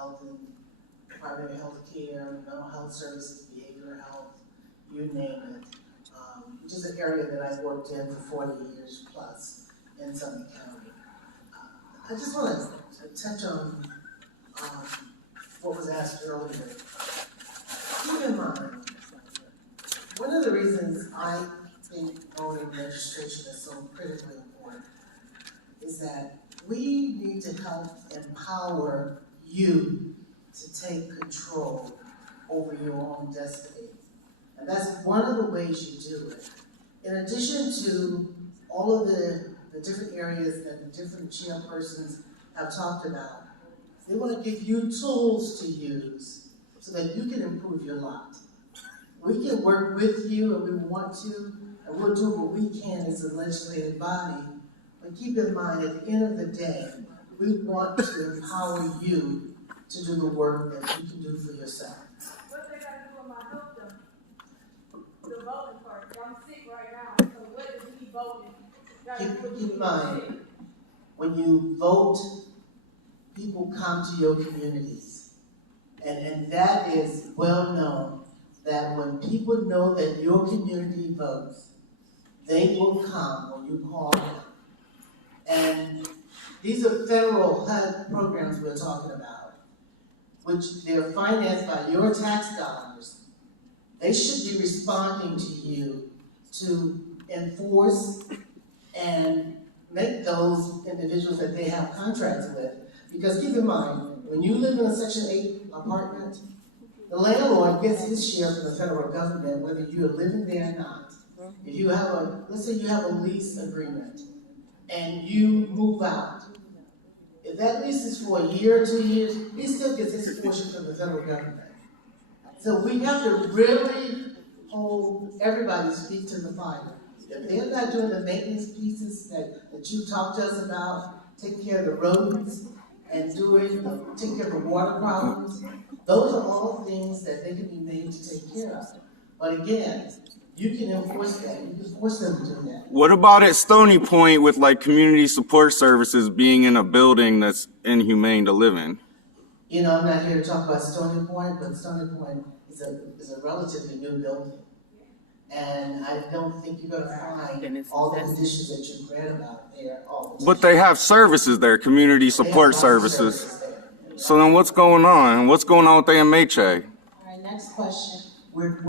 health and primary health care, mental health services, behavioral health, you name it, which is an area that I've worked in for 40 years plus in Summit County. I just want to touch on what was asked earlier. Keep in mind, one of the reasons I think voting registration is so critically important is that we need to help empower you to take control over your own destiny. And that's one of the ways you do it. In addition to all of the different areas that the different chairpersons have talked about, they want to give you tools to use so that you can improve your lot. We can work with you, and we want to, and we'll do what we can as a legislative body. But keep in mind, at the end of the day, we want to empower you to do the work that you can do for yourself. What they got to do with my health, though? The voting part. I'm sick right now, so what is me voting? Keep in mind, when you vote, people come to your communities. And that is well known, that when people know that your community votes, they will come when you call them. And these are federal HUD programs we're talking about, which they're financed by your tax dollars. They should be responding to you to enforce and make those individuals that they have contracts with. Because keep in mind, when you live in a Section 8 apartment, the landlord gets his share from the federal government, whether you are living there or not. If you have let's say you have a lease agreement, and you move out. If that lease is for a year or 2 years, he still gets his portion from the federal government. So we have to really hold everybody's feet to the fire. If they're not doing the maintenance pieces that you talked to us about, taking care of the roads and taking care of the water problems, those are all things that they can be made to take care of. But again, you can enforce that. You can force them to do that. What about at Stony Point with like community support services being in a building that's inhumane to live in? You know, I'm not here to talk about Stony Point, but Stony Point is a relatively new building. And I don't think you're going to find all the conditions that you've read about there. But they have services there, community support services. So then what's going on? What's going on with AMHA? All right, next question.